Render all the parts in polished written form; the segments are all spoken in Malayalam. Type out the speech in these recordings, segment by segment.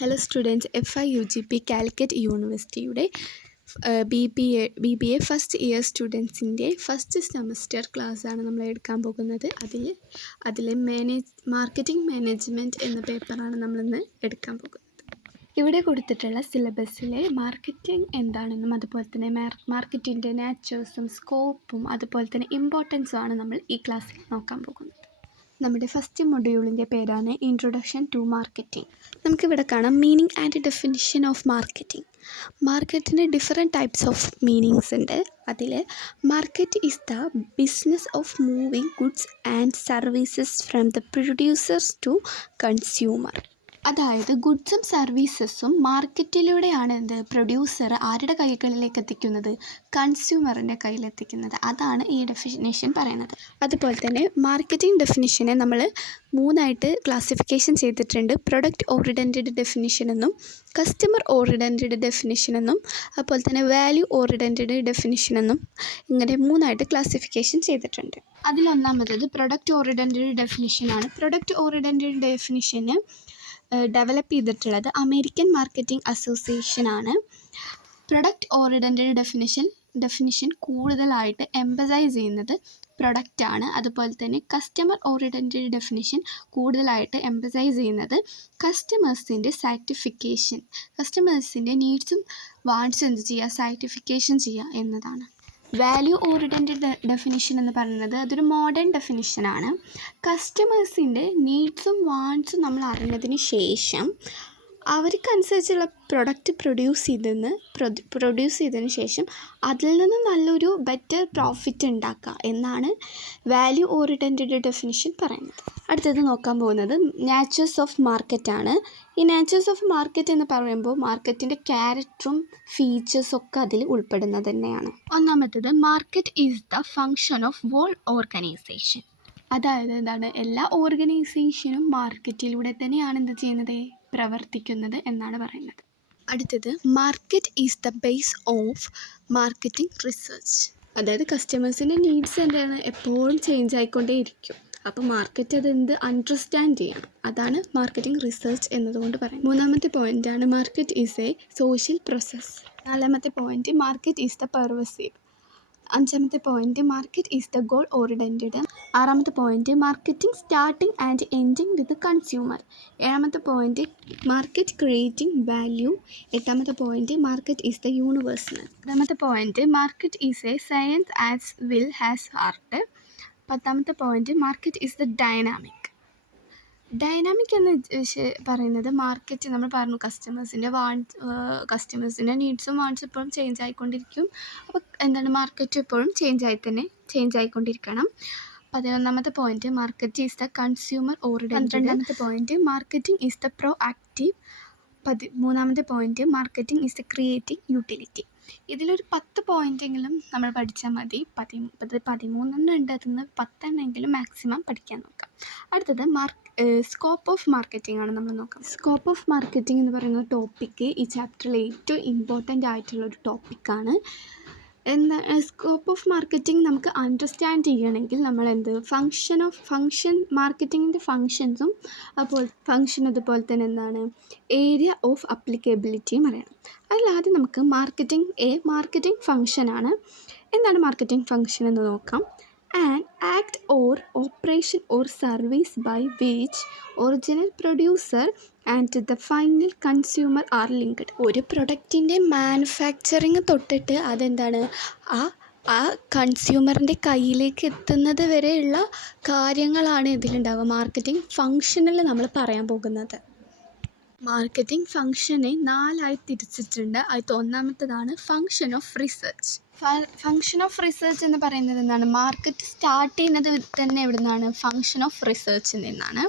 ഹലോ സ്റ്റുഡൻറ്റ്സ്, FIUGP കാലിക്കറ്റ് യൂണിവേഴ്സിറ്റിയുടെ BBA ഫസ്റ്റ് ഇയർ സ്റ്റുഡൻസിൻ്റെ ഫസ്റ്റ് സെമസ്റ്റർ ക്ലാസ്സാണ് നമ്മൾ എടുക്കാൻ പോകുന്നത്. അതിൽ മാർക്കറ്റിംഗ് മാനേജ്മെൻറ്റ് എന്ന പേപ്പറാണ് നമ്മളിന്ന് എടുക്കാൻ പോകുന്നത്. ഇവിടെ കൊടുത്തിട്ടുള്ള സിലബസിലെ മാർക്കറ്റിംഗ് എന്താണെന്നും അതുപോലെ തന്നെ മാർക്കറ്റിൻ്റെ നാച്ചേഴ്സും സ്കോപ്പും അതുപോലെ തന്നെ ഇമ്പോർട്ടൻസും ആണ് നമ്മൾ ഈ ക്ലാസ്സിൽ നോക്കാൻ പോകുന്നത്. നമ്മുടെ ഫസ്റ്റ് മൊഡ്യൂളിൻ്റെ പേരാണ് ഇൻട്രൊഡക്ഷൻ ടു മാർക്കറ്റിംഗ്. നമുക്കിവിടെ കാണാം meaning and definition of marketing. മാർക്കറ്റിന് ഡിഫറെൻറ്റ് ടൈപ്സ് ഓഫ് മീനിങ്സ് ഉണ്ട്. അതിൽ market is the business of moving goods and services from the producers to consumer. അതായത് ഗുഡ്സും സർവീസസും മാർക്കറ്റിലൂടെയാണ് പ്രൊഡ്യൂസർ ആരുടെ കൈകളിലേക്ക് എത്തിക്കുന്നത്? കൺസ്യൂമറിൻ്റെ കയ്യിലെത്തിക്കുന്നത്. അതാണ് ഈ ഡെഫിനിഷൻ പറയുന്നത്. അതുപോലെ തന്നെ മാർക്കറ്റിംഗ് ഡെഫിനിഷനെ നമ്മൾ മൂന്നായിട്ട് ക്ലാസിഫിക്കേഷൻ ചെയ്തിട്ടുണ്ട്. പ്രൊഡക്റ്റ് ഓറിയൻറ്റഡ് ഡെഫിനിഷൻ എന്നും, കസ്റ്റമർ ഓറിയൻറ്റഡ് ഡെഫിനിഷൻ എന്നും, അതുപോലെ തന്നെ വാല്യൂ ഓറിയൻറ്റഡ് ഡെഫിനിഷൻ എന്നും, ഇങ്ങനെ മൂന്നായിട്ട് ക്ലാസിഫിക്കേഷൻ ചെയ്തിട്ടുണ്ട്. അതിലൊന്നാമത്തത് പ്രൊഡക്റ്റ് ഓറിയൻറ്റഡ് ഡെഫിനിഷനാണ്. പ്രൊഡക്റ്റ് ഓറിയൻറ്റഡ് ഡെഫിനിഷന് ഡെവലപ്പ് ചെയ്തിട്ടുള്ളത് അമേരിക്കൻ മാർക്കറ്റിംഗ് അസോസിയേഷനാണ്. പ്രൊഡക്റ്റ് ഓറിയൻറ്റഡ് ഡെഫിനിഷൻ കൂടുതലായിട്ട് എംഫസൈസ് ചെയ്യുന്നത് പ്രൊഡക്റ്റാണ്. അതുപോലെ തന്നെ കസ്റ്റമർ ഓറിയൻറ്റഡ് ഡെഫിനിഷൻ കൂടുതലായിട്ട് എംഫസൈസ് ചെയ്യുന്നത് കസ്റ്റമേഴ്സിൻ്റെ സാറ്റിസ്ഫിക്കേഷൻ, കസ്റ്റമേഴ്സിൻ്റെ നീഡ്സും വാണ്ട്സും എന്ത് ചെയ്യുക? സാറ്റിസ്ഫിക്കേഷൻ ചെയ്യുക എന്നതാണ്. വാല്യൂ ഓറിയൻറ്റഡ് ഡെഫിനിഷൻ എന്ന് പറയുന്നത് അതൊരു മോഡേൺ ഡെഫിനിഷനാണ്. കസ്റ്റമേഴ്സിൻ്റെ നീഡ്സും വാണ്ട്സും നമ്മൾ അറിഞ്ഞതിന് ശേഷം അവർക്കനുസരിച്ചുള്ള പ്രൊഡക്റ്റ് പ്രൊഡ്യൂസ് ചെയ്തതിന് ശേഷം അതിൽ നിന്ന് നല്ലൊരു ബെറ്റർ പ്രോഫിറ്റ് ഉണ്ടാക്കുക എന്നാണ് വാല്യൂ ഓറിയൻറ്റഡ് ഡെഫിനിഷൻ പറയുന്നത്. അടുത്തത് നോക്കാൻ പോകുന്നത് നാച്ചേഴ്സ് ഓഫ് മാർക്കറ്റാണ്. ഈ നാച്ചേഴ്സ് ഓഫ് മാർക്കറ്റ് എന്ന് പറയുമ്പോൾ മാർക്കറ്റിൻ്റെ ക്യാരക്ടറും ഫീച്ചേഴ്സും ഒക്കെ അതിൽ ഉൾപ്പെടുന്നത് തന്നെയാണ്. ഒന്നാമത്തേത് market is the function of whole organisation. അതായത് എന്താണ്? എല്ലാ ഓർഗനൈസേഷനും മാർക്കറ്റിലൂടെ തന്നെയാണ് എന്ത് ചെയ്യുന്നത്? പ്രവർത്തിക്കുന്നത് എന്നാണ് പറയുന്നത്. അടുത്തത് market is the base of marketing research. അതായത് കസ്റ്റമേഴ്സിൻ്റെ നീഡ്സ് എന്താണ്? എപ്പോഴും ചേഞ്ച് ആയിക്കൊണ്ടേ ഇരിക്കും. അപ്പോൾ മാർക്കറ്റ് അതെന്ത് അണ്ടർസ്റ്റാൻഡ് ചെയ്യണം. അതാണ് മാർക്കറ്റിംഗ് റിസർച്ച് എന്നതുകൊണ്ട് പറയുന്നത്. മൂന്നാമത്തെ പോയിൻ്റാണ് market is a social process. നാലാമത്തെ point market is the pervasive. അഞ്ചാമത്തെ point market is the goal oriented. ആറാമത്തെ point marketing starting and ending with consumer. ഏഴാമത്തെ പോയിൻ്റ് മാർക്കറ്റ് ക്രിയേറ്റിംഗ് വാല്യൂ. എട്ടാമത്തെ point market is the universal. പത്താമത്തെ point market is a science as well as art. പത്താമത്തെ point market is the dynamic. Dynamic എന്ന് പറയുന്നത് മാർക്കറ്റ് നമ്മൾ പറഞ്ഞു കസ്റ്റമേഴ്സിൻ്റെ നീഡ്സും വാണ്ട്സും എപ്പോഴും ചേഞ്ച് ആയിക്കൊണ്ടിരിക്കും. അപ്പോൾ എന്താണ്? മാർക്കറ്റ് എപ്പോഴും ചേഞ്ച് ആയിക്കൊണ്ടിരിക്കണം. 11ാമത്തെ point market is the consumer oriented. 12ാമത്തെ point marketing is the proactive. 13ാമത്തെ point marketing is the creating utility. ഇതിലൊരു 10 പോയിൻ്റെങ്കിലും നമ്മൾ പഠിച്ചാൽ മതി. 13 ഉണ്ട്, അതിൽ നിന്ന് 10 എണ്ണമെങ്കിലും മാക്സിമം പഠിക്കാൻ നോക്കാം. അടുത്തത് സ്കോപ്പ് ഓഫ് മാർക്കറ്റിംഗ് ആണ് നമ്മൾ നോക്കാം. സ്കോപ്പ് ഓഫ് മാർക്കറ്റിംഗ് എന്ന് പറയുന്ന ടോപ്പിക്ക് ഈ ചാപ്റ്ററിൽ ഏറ്റവും ഇമ്പോർട്ടൻ്റ് ആയിട്ടുള്ളൊരു ടോപ്പിക്കാണ്. സ്കോപ്പ് ഓഫ് മാർക്കറ്റിംഗ് നമുക്ക് അണ്ടർസ്റ്റാൻഡ് ചെയ്യണമെങ്കിൽ നമ്മൾ മാർക്കറ്റിങ്ങിൻ്റെ ഫങ്ഷൻസും അതുപോലെ തന്നെ എന്താണ് ഏരിയ ഓഫ് അപ്ലിക്കബിലിറ്റിയും അറിയണം. അതിലാദ്യം നമുക്ക് മാർക്കറ്റിംഗ് ഫങ്ഷനാണ്. എന്താണ് മാർക്കറ്റിംഗ് ഫങ്ഷൻ എന്ന് നോക്കാം. An act or operation or service by which original producer and the final consumer are linked. ഒരു പ്രൊഡക്റ്റിൻ്റെ മാനുഫാക്ചറിങ് തൊട്ടിട്ട് അതെന്താണ് ആ കൺസ്യൂമറിൻ്റെ കയ്യിലേക്ക് എത്തുന്നത് വരെയുള്ള കാര്യങ്ങളാണ് ഇതിലുണ്ടാവുക. മാർക്കറ്റിംഗ് ഫങ്ഷനിൽ നമ്മൾ പറയാൻ പോകുന്നത്. മാർക്കറ്റിംഗ് ഫങ്ഷനെ 4ആയി തിരിച്ചിട്ടുണ്ട്. അതിൽ ഒന്നാമത്തേതാണ് function of research. Function of research എന്ന് പറയുന്നത് എന്താണ്? മാർക്കറ്റ് സ്റ്റാർട്ട് ചെയ്യുന്നത് തന്നെ എവിടെ നിന്നാണ്? ഫങ്ഷൻ ഓഫ് റിസർച്ചിൽ നിന്നാണ്.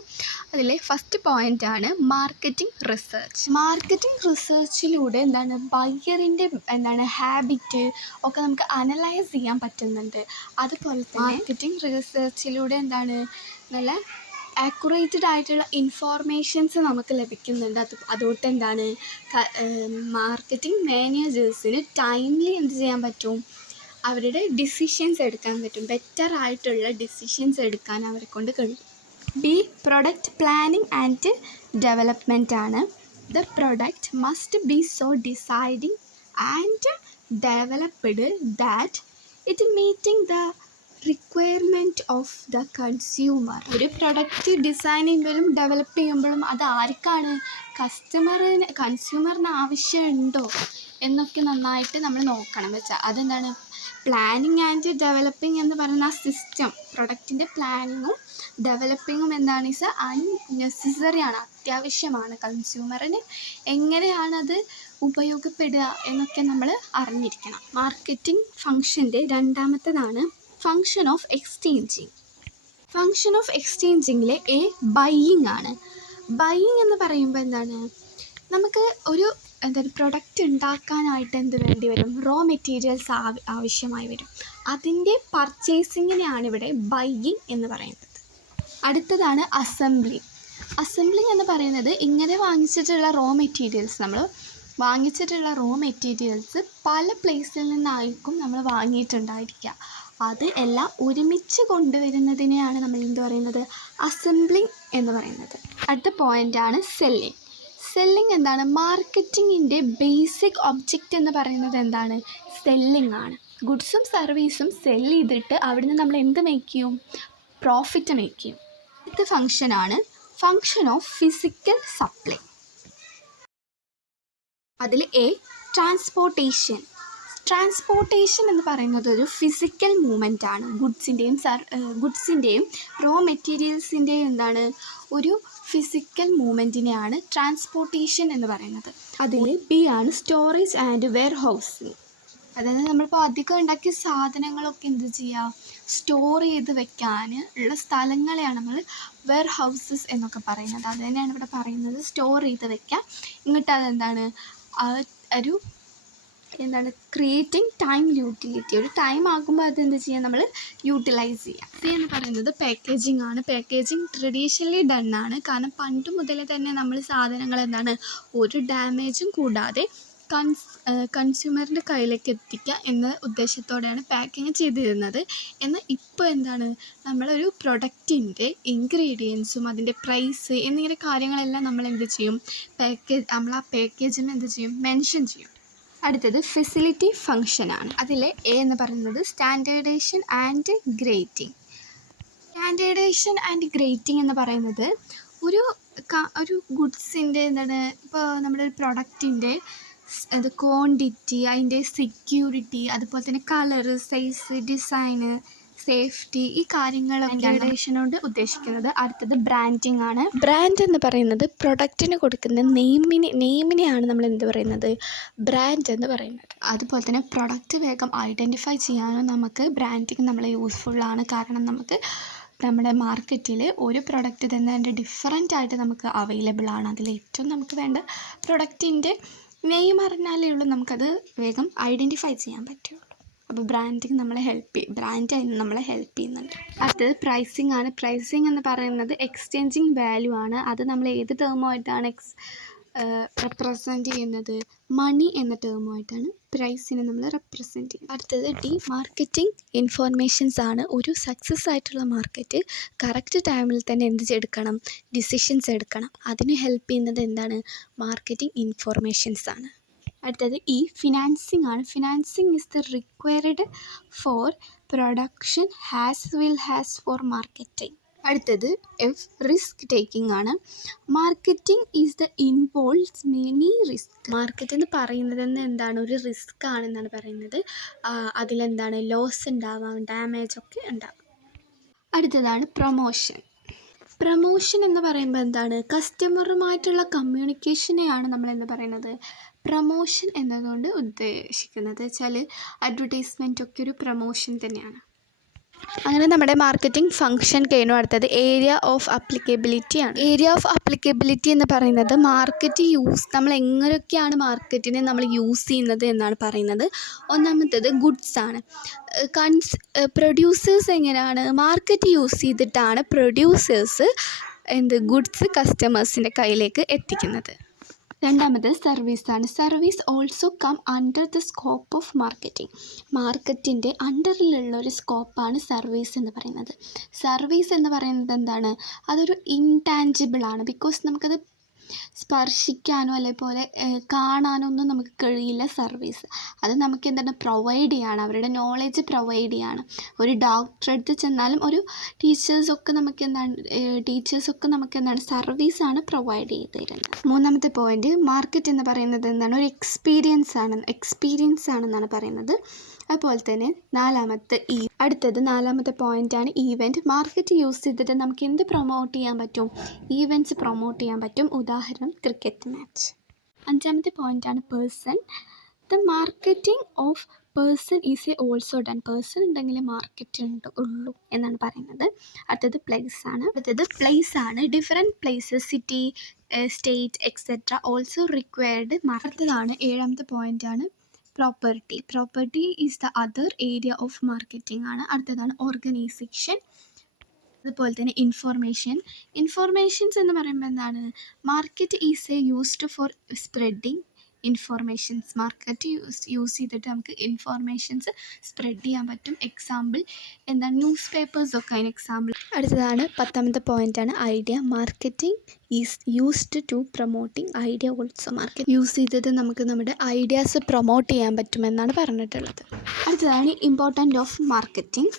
അതിലെ ഫസ്റ്റ് പോയിൻ്റാണ് മാർക്കറ്റിംഗ് റിസർച്ച്. മാർക്കറ്റിംഗ് റിസർച്ചിലൂടെ എന്താണ് ബയ്യറിൻ്റെ ഹാബിറ്റ് ഒക്കെ നമുക്ക് അനലൈസ് ചെയ്യാൻ പറ്റുന്നുണ്ട്. അതുപോലെ തന്നെ മാർക്കറ്റിംഗ് റിസർച്ചിലൂടെ നല്ല ആക്യുറേറ്റഡ് ആയിട്ടുള്ള ഇൻഫോർമേഷൻസ് നമുക്ക് ലഭിക്കുന്നുണ്ട്. അതുകൊണ്ട് എന്താണ് മാർക്കറ്റിംഗ് മാനേജേഴ്സിന് ടൈംലി എന്ത് ചെയ്യാൻ പറ്റും? അവരുടെ ഡിസിഷൻസ് എടുക്കാൻ പറ്റും. ബെറ്റർ ആയിട്ടുള്ള ഡിസിഷൻസ് എടുക്കാൻ അവരെ കൊണ്ട് കഴിയും. പ്രൊഡക്റ്റ് പ്ലാനിങ് ആൻഡ് ഡെവലപ്മെൻ്റ് ആണ്. The product must be so deciding and developed that it meeting the requirement of the consumer. ഒരു പ്രൊഡക്റ്റ് ഡിസൈൻ ചെയ്യുമ്പോഴും ഡെവലപ്പ് ചെയ്യുമ്പോഴും അത് ആർക്കാണ്, കൺസ്യൂമറിന് ആവശ്യമുണ്ടോ എന്നൊക്കെ നന്നായിട്ട് നമ്മൾ നോക്കണം. വെച്ചാൽ അതെന്താണ്, പ്ലാനിങ് ആൻഡ് ഡെവലപ്പിംഗ് എന്ന് പറയുന്ന ആ സിസ്റ്റം, പ്രൊഡക്റ്റിൻ്റെ പ്ലാനിങ്ങും ഡെവലപ്പിങ്ങും എന്താണ്, ഈസ് അൺനെസസറി ആണ്, അത്യാവശ്യമാണ്. കൺസ്യൂമറിന് എങ്ങനെയാണത് ഉപയോഗപ്പെടുക എന്നൊക്കെ നമ്മൾ അറിഞ്ഞിരിക്കണം. മാർക്കറ്റിംഗ് ഫങ്ഷൻ്റെ രണ്ടാമത്തേതാണ് function of exchanging. Function of എക്സ്ചേഞ്ചിങ്ങിലെ ബൈയിങ് ആണ്. ബൈയിങ് എന്ന് പറയുമ്പോൾ എന്താണ്, നമുക്ക് ഒരു പ്രൊഡക്റ്റ് ഉണ്ടാക്കാനായിട്ട് എന്ത് വേണ്ടി വരും, റോ മെറ്റീരിയൽസ് ആവശ്യമായി വരും. അതിൻ്റെ പർച്ചേസിങ്ങിനെയാണ് ഇവിടെ ബൈയിങ് എന്ന് പറയുന്നത്. അടുത്തതാണ് അസംബ്ലിങ്. അസംബ്ലിങ് എന്ന് പറയുന്നത് ഇങ്ങനെ വാങ്ങിച്ചിട്ടുള്ള റോ മെറ്റീരിയൽസ് പല പ്ലേസിൽ നിന്നായിരിക്കും നമ്മൾ വാങ്ങിയിട്ടുണ്ടായിരിക്കുക. അത് എല്ലാം ഒരുമിച്ച് കൊണ്ടുവരുന്നതിനെയാണ് നമ്മൾ എന്ത് പറയുന്നത്, അസംബ്ലിങ് എന്ന് പറയുന്നത്. അടുത്ത പോയിൻ്റാണ് സെല്ലിങ്. സെല്ലിങ് എന്താണ്, മാർക്കറ്റിങ്ങിൻ്റെ ബേസിക് ഒബ്ജക്റ്റ് എന്ന് പറയുന്നത് എന്താണ്, സെല്ലിങ് ആണ്. ഗുഡ്സും സർവീസും സെല്ല് ചെയ്തിട്ട് അവിടുന്ന് നമ്മൾ എന്ത് മേക്ക് ചെയ്യും, പ്രോഫിറ്റ് മേക്ക് ചെയ്യും. അടുത്ത ഫങ്ഷനാണ് ഫങ്ഷൻ ഓഫ് ഫിസിക്കൽ സപ്ലൈ. അതിൽ ട്രാൻസ്പോർട്ടേഷൻ എന്ന് പറയുന്നത് ഒരു ഫിസിക്കൽ മൂവ്മെൻ്റ് ആണ്. ഗുഡ്സിൻ്റെയും റോ മെറ്റീരിയൽസിൻ്റെയും എന്താണ്, ഒരു ഫിസിക്കൽ മൂവ്മെൻറ്റിനെയാണ് ട്രാൻസ്പോർട്ടേഷൻ എന്ന് പറയുന്നത്. അതിൽ ബി ആണ് സ്റ്റോറേജ് ആൻഡ് വെയർ ഹൗസിങ്. അതായത് നമ്മളിപ്പോൾ അധികം ഉണ്ടാക്കിയ സാധനങ്ങളൊക്കെ എന്ത് ചെയ്യുക, സ്റ്റോർ ചെയ്ത് വെക്കാൻ ഉള്ള സ്ഥലങ്ങളെയാണ് നമ്മൾ വെയർ ഹൗസസ് എന്നൊക്കെ പറയുന്നത്. അത് തന്നെയാണ് ഇവിടെ പറയുന്നത്, സ്റ്റോർ ചെയ്ത് വെക്കുക. ഇങ്ങോട്ട് അതെന്താണ്, ക്രിയേറ്റിംഗ് ടൈം യൂട്ടിലിറ്റി. ഒരു ടൈം ആകുമ്പോൾ അതെന്ത് ചെയ്യുക, നമ്മൾ യൂട്ടിലൈസ് ചെയ്യുക. സി എന്ന് പറയുന്നത് പാക്കേജിംഗ് ആണ്. പാക്കേജിങ് ട്രഡീഷണലി ഡൺ ആണ്. കാരണം പണ്ട് മുതലേ തന്നെ നമ്മൾ സാധനങ്ങൾ എന്താണ്, ഒരു ഡാമേജും കൂടാതെ കൺസ്യൂമറിൻ്റെ കയ്യിലേക്ക് എത്തിക്കുക എന്ന ഉദ്ദേശത്തോടെയാണ് പാക്കിങ് ചെയ്തിരുന്നത്. എന്നാൽ ഇപ്പോൾ എന്താണ്, നമ്മളൊരു പ്രൊഡക്റ്റിൻ്റെ ഇൻഗ്രീഡിയൻസും അതിൻ്റെ പ്രൈസ് എന്നിങ്ങനെ കാര്യങ്ങളെല്ലാം നമ്മൾ എന്ത് ചെയ്യും, നമ്മൾ ആ പാക്കേജിൽ എന്ത് ചെയ്യും, മെൻഷൻ ചെയ്യും. അടുത്തത് ഫെസിലിറ്റി ഫങ്ഷനാണ്. അതിൽ എന്ന് പറയുന്നത് standardisation and grating. Standardisation and grating എന്ന് പറയുന്നത് ഒരു ഗുഡ്സിൻ്റെ എന്താണ്, ഇപ്പോൾ നമ്മുടെ ഒരു പ്രൊഡക്റ്റിൻ്റെ ക്വാണ്ടിറ്റി, അതിൻ്റെ സെക്യൂരിറ്റി, അതുപോലെ തന്നെ കളറ്, സൈസ്, ഡിസൈന്, സേഫ്റ്റി, ഈ കാര്യങ്ങളൊക്കെ സ്റ്റാൻഡേർഡൈസേഷനോട് ഉദ്ദേശിക്കുന്നത്. അടുത്തത് ബ്രാൻഡിങ് ആണ്. ബ്രാൻഡ് എന്ന് പറയുന്നത് പ്രൊഡക്റ്റിന് കൊടുക്കുന്ന നെയിമിനെയാണ് നമ്മൾ എന്ത് പറയുന്നത്, ബ്രാൻഡ് എന്ന് പറയുന്നത്. അതുപോലെ തന്നെ പ്രൊഡക്റ്റ് വേഗം ഐഡൻറ്റിഫൈ ചെയ്യാനും നമുക്ക് ബ്രാൻഡിങ് നമ്മളെ യൂസ്ഫുള്ളാണ്. കാരണം നമുക്ക് നമ്മുടെ മാർക്കറ്റിൽ ഒരു പ്രൊഡക്റ്റ് തന്നെ അതിൻ്റെ ഡിഫറൻ്റ് ആയിട്ട് നമുക്ക് അവൈലബിൾ ആണ്. അതിൽ ഏറ്റവും നമുക്ക് വേണ്ട പ്രൊഡക്റ്റിൻ്റെ നെയിം അറിഞ്ഞാലേ ഉള്ളൂ നമുക്കത് വേഗം ഐഡൻറ്റിഫൈ ചെയ്യാൻ പറ്റുള്ളൂ. അപ്പോൾ ബ്രാൻഡ് നമ്മളെ ഹെൽപ്പ് ചെയ്യുന്നുണ്ട്. അടുത്തത് പ്രൈസിങ് ആണ്. പ്രൈസിങ് എന്ന് പറയുന്നത് എക്സ്ചേഞ്ചിങ് വാല്യൂ ആണ്. അത് നമ്മൾ ഏത് ടേമുമായിട്ടാണ് റെപ്രസെൻറ്റ് ചെയ്യുന്നത്, മണി എന്ന ടേമുമായിട്ടാണ് പ്രൈസിനെ നമ്മൾ റെപ്രസെൻറ്റ് ചെയ്യുന്നത്. അടുത്തത് മാർക്കറ്റിംഗ് ഇൻഫോർമേഷൻസ് ആണ്. ഒരു സക്സസ് ആയിട്ടുള്ള മാർക്കറ്റ് കറക്റ്റ് ടൈമിൽ തന്നെ എടുക്കണം, ഡിസിഷൻസ് എടുക്കണം. അതിന് ഹെൽപ്പ് ചെയ്യുന്നത് എന്താണ്, മാർക്കറ്റിംഗ് ഇൻഫോർമേഷൻസ് ആണ്. അടുത്തത് ഫിനാൻസിങ് ആണ്. Financing is the required for production as four marketing. അടുത്തത് റിസ്ക് ടേക്കിംഗ് ആണ്. Marketing is the involves many risk. Market എന്ന് പറയുന്നത് തന്നെ എന്താണ്, ഒരു റിസ്ക് ആണെന്നാണ് പറയുന്നത്. അതിലെന്താണ്, ലോസ് ഉണ്ടാവാം, ഡാമേജ് ഒക്കെ ഉണ്ടാവാം. അടുത്തതാണ് പ്രൊമോഷൻ എന്ന് പറയുമ്പോൾ എന്താണ്, കസ്റ്റമറുമായിട്ടുള്ള കമ്മ്യൂണിക്കേഷനെയാണ് നമ്മൾ എന്ത് പറയുന്നത്, പ്രൊമോഷൻ എന്നതുകൊണ്ട് ഉദ്ദേശിക്കുന്നത്. വെച്ചാൽ അഡ്വർടൈസ്മെൻ്റ് ഒക്കെ ഒരു പ്രൊമോഷൻ തന്നെയാണ്. അങ്ങനെ നമ്മുടെ മാർക്കറ്റിംഗ് ഫങ്ഷൻ കഴിഞ്ഞു. അടുത്തത് ഏരിയ ഓഫ് അപ്ലിക്കബിലിറ്റി ആണ്. ഏരിയ ഓഫ് അപ്ലിക്കബിലിറ്റി എന്ന് പറയുന്നത് നമ്മൾ എങ്ങനെയൊക്കെയാണ് മാർക്കറ്റിനെ നമ്മൾ യൂസ് ചെയ്യുന്നത് എന്നാണ് പറയുന്നത്. ഒന്നാമത്തേത് ഗുഡ്സ് ആണ്. പ്രൊഡ്യൂസേഴ്സ് എങ്ങനെയാണ് മാർക്കറ്റ് യൂസ് ചെയ്തിട്ടാണ് പ്രൊഡ്യൂസേഴ്സ് ഗുഡ്സ് കസ്റ്റമേഴ്സിൻ്റെ കയ്യിലേക്ക് എത്തിക്കുന്നത്. രണ്ടാമത് സർവീസാണ്. Service also come under the scope of marketing. മാർക്കറ്റിൻ്റെ അണ്ടറിലുള്ള ഒരു സ്കോപ്പാണ് സർവീസ് എന്ന് പറയുന്നത്. സർവീസ് എന്ന് പറയുന്നത് എന്താണ്, അതൊരു ഇൻടാഞ്ചിബിൾ ആണ്. ബിക്കോസ് നമുക്കത് സ്പർശിക്കാനോ അതേപോലെ കാണാനോ ഒന്നും നമുക്ക് കഴിയില്ല സർവീസ്. അത് നമുക്ക് എന്താണ് പ്രൊവൈഡ് ചെയ്യാണ്, അവരുടെ നോളേജ് പ്രൊവൈഡ് ചെയ്യാണ്. ഒരു ഡോക്ടറെ അടുത്ത് ചെന്നാലും ഒരു ടീച്ചേഴ്സൊക്കെ നമുക്ക് എന്താണ് സർവീസാണ് പ്രൊവൈഡ് ചെയ്ത് തരുന്നത്. മൂന്നാമത്തെ പോയിന്റ്, മാർക്കറ്റ് എന്ന് പറയുന്നത് എന്താണ്, ഒരു എക്സ്പീരിയൻസ് ആണെന്നാണ് പറയുന്നത്. അതുപോലെ തന്നെ നാലാമത്തെ പോയിൻ്റാണ് ഈവൻറ്റ്. മാർക്കറ്റ് യൂസ് ചെയ്തിട്ട് നമുക്ക് എന്ത് പ്രൊമോട്ട് ചെയ്യാൻ പറ്റും, ഈവൻറ്റ്സ് പ്രൊമോട്ട് ചെയ്യാൻ പറ്റും. ഉദാഹരണം ക്രിക്കറ്റ് മാച്ച്. അഞ്ചാമത്തെ പോയിൻ്റാണ് person. The marketing of person is also done. Person ഉണ്ടെങ്കിൽ മാർക്കറ്റ് ഉള്ളൂ എന്നാണ് പറയുന്നത്. അടുത്തത് പ്ലേസ് ആണ്. Different places, city, state etcetera also required. അടുത്തതാണ് ഏഴാമത്തെ പോയിൻ്റാണ് property is the other area of marketing ആണ്. അടുത്തതാണ് ഓർഗനൈസേഷൻ. അതുപോലെ തന്നെ ഇൻഫോർമേഷൻസ് എന്ന് പറയുമ്പോൾ എന്താണ്, market is used for spreading informations. Market use ചെയ്തിട്ട് നമുക്ക് ഇൻഫോർമേഷൻസ് സ്പ്രെഡ് ചെയ്യാൻ പറ്റും. എക്സാമ്പിൾ എന്താണ്, ന്യൂസ് പേപ്പേഴ്സൊക്കെ അതിന് എക്സാമ്പിൾ. അടുത്തതാണ് 10ാമത്തെ പോയിൻ്റാണ് idea. Marketing is used to promoting idea also. Market use ചെയ്തിട്ട് നമുക്ക് നമ്മുടെ ഐഡിയാസ് പ്രൊമോട്ട് ചെയ്യാൻ പറ്റുമെന്നാണ് പറഞ്ഞിട്ടുള്ളത്. അടുത്തതാണ് ഇമ്പോർട്ടൻ്റ് ഓഫ് മാർക്കറ്റിംഗ്.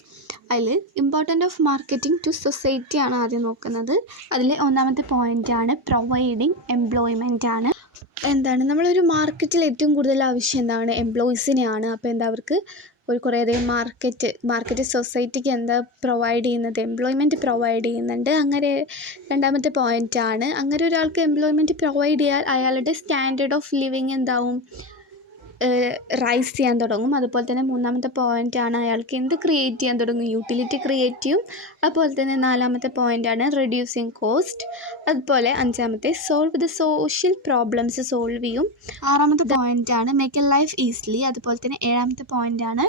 അതിൽ important of marketing to society ആണ് ആദ്യം നോക്കുന്നത്. അതിൽ ഒന്നാമത്തെ പോയിൻ്റാണ് പ്രൊവൈഡിങ് എംപ്ലോയ്മെൻ്റ് ആണ്. എന്താണ്, നമ്മളൊരു മാർക്കറ്റിൽ ഏറ്റവും കൂടുതൽ ആവശ്യം എന്താണ്, എംപ്ലോയീസിനെയാണ്. അപ്പോൾ എന്താ, അവർക്ക് കുറേയധികം മാർക്കറ്റ് സൊസൈറ്റിക്ക് എന്താ പ്രൊവൈഡ് ചെയ്യുന്നത്, എംപ്ലോയ്മെൻറ്റ് പ്രൊവൈഡ് ചെയ്യുന്നുണ്ട്. അങ്ങനെ രണ്ടാമത്തെ പോയിൻ്റാണ്, അങ്ങനെ ഒരാൾക്ക് എംപ്ലോയ്മെൻറ്റ് പ്രൊവൈഡ് ചെയ്യാൻ അയാളുടെ സ്റ്റാൻഡേർഡ് ഓഫ് ലിവിങ് എന്താവും, റൈസ് ചെയ്യാൻ തുടങ്ങും. അതുപോലെ തന്നെ മൂന്നാമത്തെ പോയിൻ്റാണ്, അയാൾക്ക് എന്ത് ക്രിയേറ്റ് ചെയ്യാൻ തുടങ്ങും, യൂട്ടിലിറ്റി ക്രിയേറ്റ് ചെയ്യും. അതുപോലെ തന്നെ നാലാമത്തെ പോയിൻ്റാണ് റെഡ്യൂസിങ് കോസ്റ്റ്. അതുപോലെ അഞ്ചാമത്തെ solve the social problems solve ചെയ്യും. ആറാമത്തെ പോയിൻ്റാണ് മേക്ക് എ ലൈഫ് ഈസിലി. അതുപോലെ തന്നെ ഏഴാമത്തെ പോയിൻ്റാണ്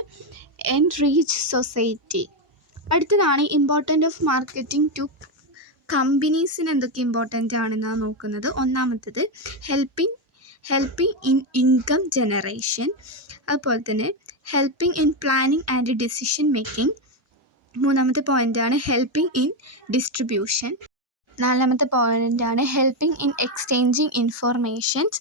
എൻറീച്ച് സൊസൈറ്റി. അടുത്തതാണ് ഇമ്പോർട്ടൻ്റ് ഓഫ് മാർക്കറ്റിംഗ് ടു കമ്പനീസിന് എന്തൊക്കെ ഇമ്പോർട്ടൻ്റ് ആണെന്നാണ് നോക്കുന്നത്. ഒന്നാമത്തത് ഹെൽപ്പിംഗ് ഇൻ ഇൻകം ജനറേഷൻ. അതുപോലെ തന്നെ helping in planning and decision making. മൂന്നാമത്തെ പോയിൻ്റാണ് ഹെൽപ്പിംഗ് ഇൻ ഡിസ്ട്രിബ്യൂഷൻ. നാലാമത്തെ പോയിൻ്റാണ് ഹെൽപ്പിംഗ് ഇൻ എക്സ്ചേഞ്ചിങ് ഇൻഫോർമേഷൻസ്.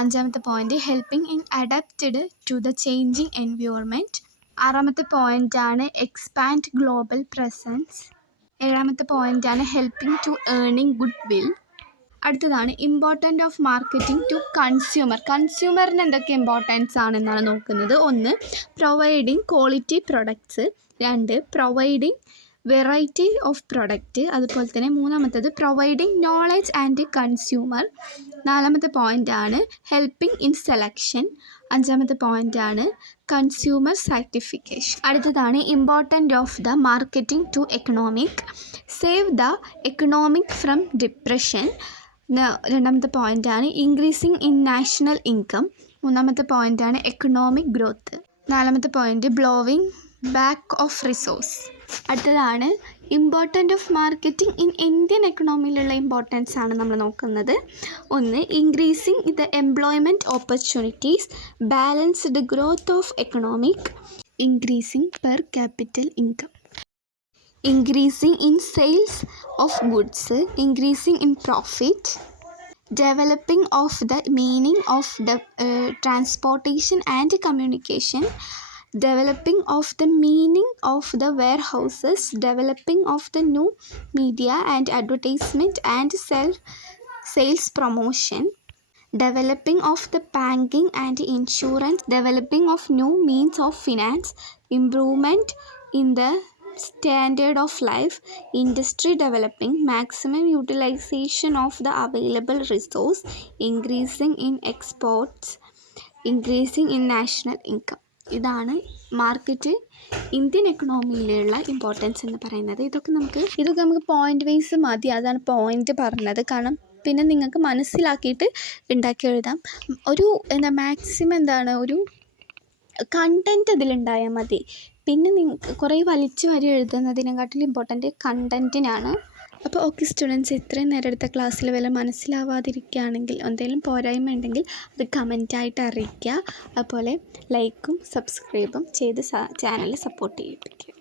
അഞ്ചാമത്തെ point helping in adapted to the changing environment. ആറാമത്തെ പോയിൻ്റാണ് എക്സ്പാൻഡ് ഗ്ലോബൽ പ്രസൻസ്. ഏഴാമത്തെ പോയിൻ്റാണ് helping to earning good will. അടുത്തതാണ് ഇമ്പോർട്ടൻ്റ് ഓഫ് മാർക്കറ്റിംഗ് ടു കൺസ്യൂമറിന് എന്തൊക്കെ ഇമ്പോർട്ടൻസ് ആണെന്നാണ് നോക്കുന്നത്. ഒന്ന്, പ്രൊവൈഡിങ് ക്വാളിറ്റി പ്രൊഡക്ട്സ്. രണ്ട്, പ്രൊവൈഡിങ് വെറൈറ്റി ഓഫ് പ്രൊഡക്റ്റ്. അതുപോലെ തന്നെ മൂന്നാമത്തത് പ്രൊവൈഡിങ് നോളജ് ആൻഡ് കൺസ്യൂമർ. നാലാമത്തെ പോയിൻ്റാണ് ഹെൽപ്പിംഗ് ഇൻ സെലക്ഷൻ. അഞ്ചാമത്തെ പോയിൻ്റാണ് കൺസ്യൂമർ സർട്ടിഫിക്കേഷൻ. അടുത്തതാണ് important of the marketing to economic. Save the economic from depression. രണ്ടാമത്തെ പോയിൻ്റാണ് ഇൻക്രീസിങ് ഇൻ നാഷണൽ ഇൻകം. മൂന്നാമത്തെ പോയിൻ്റാണ് എക്കണോമിക് ഗ്രോത്ത്. നാലാമത്തെ point ploughing back of resource. അടുത്തതാണ് important of marketing in Indian എക്കണോമിയിലുള്ള ഇമ്പോർട്ടൻസ് ആണ് നമ്മൾ നോക്കുന്നത്. ഒന്ന്, increasing the employment opportunities, balanced growth of economic, increasing per capital income, increasing in sales of goods, increasing in profit, developing of the meaning of the transportation and communication, developing of the meaning of the warehouses, developing of the new media and advertisement and sales promotion, developing of the banking and insurance, developing of new means of finance, improvement in the standard of life, industry developing, maximum utilization of the available resource, increasing in exports, increasing in national income. ഇതാണ് മാർക്കറ്റ് ഇന്ത്യൻ എക്കണോമിയിലുള്ള ഇമ്പോർട്ടൻസ് എന്ന് പറയുന്നത്. ഇതൊക്കെ നമുക്ക് പോയിൻ്റ് വൈസ് മതി, അതാണ് പോയിൻ്റ് പറഞ്ഞത്. കാരണം പിന്നെ നിങ്ങൾക്ക് മനസ്സിലാക്കിയിട്ട് ഉണ്ടാക്കി എഴുതാം. ഒരു മാക്സിമം ഒരു കണ്ടൻറ്റ് ഇതിലുണ്ടായാൽ മതി. പിന്നെ നിങ്ങൾക്ക് കുറേ വലിച്ചു വാരി എഴുതുന്നതിനെക്കാട്ടിലും ഇമ്പോർട്ടൻ്റ് കണ്ടൻറ്റിനാണ്. അപ്പോൾ ഓക്കെ സ്റ്റുഡൻസ്, ഇത്രയും നേരം എടുത്ത ക്ലാസ്സിൽ വല്ല മനസ്സിലാവാതിരിക്കുകയാണെങ്കിൽ എന്തെങ്കിലും പോരായ്മ ഉണ്ടെങ്കിൽ അത് കമൻറ്റായിട്ട് അറിയിക്കുക. അതുപോലെ ലൈക്കും സബ്സ്ക്രൈബും ചെയ്ത് ചാനൽ സപ്പോർട്ട് ചെയ്യിപ്പിക്കുക.